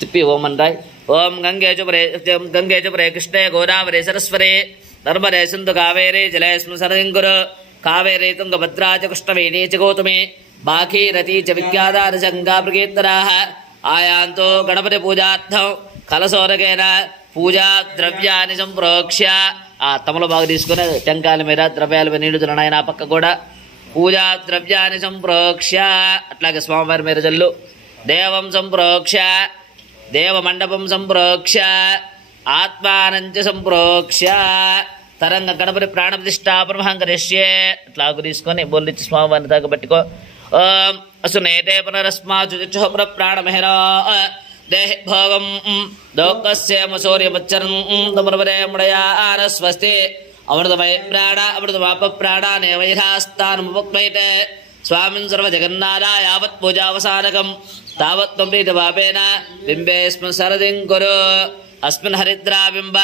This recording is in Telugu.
तिप्पी ओम मंडाय ओम गंगे च परे कृष्णे गोदावरी सरस्वती नर्मदे सिंधु कावेरी जलेऽस्मिन् सन्निधिं कुरु कावेरी तुंगभद्रा च कृष्णवेणी च गौतमी भागीरथी च विद्याधर गंगा प्रकीर्तनाः आयान्तो गणपति पूजार्थं कलशोदकेन पूजा द्रव्यानि संप्रोक्ष्य తమలో బాగా తీసుకుని టెంకాయల మీద ద్రవ్యాల మీద నీళ్లు తిన్నాయన ఆ పక్క కూడా పూజా ద్రవ్యాన్ని సంప్రోక్ష్య అట్లాగే స్వామివారి మీద జల్లు దేవం సంప్రోక్ష్య దేవ మండపం సంప్రోక్ష్య ఆత్మానంచ సంప్రోక్ష్య తరంగ గణపతి ప్రాణ ప్రతిష్టాపనమహం కరిష్యే అట్లాగూ తీసుకొని బొల్లిచ్చి స్వామివారిని తగ్గబెట్టుకో ఓం అసునేతే పునరస్మాచు ప్రాణమహిరా देहि भोगं लोकस्य मसूर्यमच्चरं तमर्वरे मुडयार स्वस्ति अमृतमय प्राण अमृतमाप प्राणानेवैरास्तानमुपक्वैते स्वामिन् सर्वजगन्नाथा यावत् पूजावसानकं तावत् त्वं प्रीतभावेन बिम्बेऽस्मिन् सरदिं कुरु अस्मिन् हरिद्राबिम्ब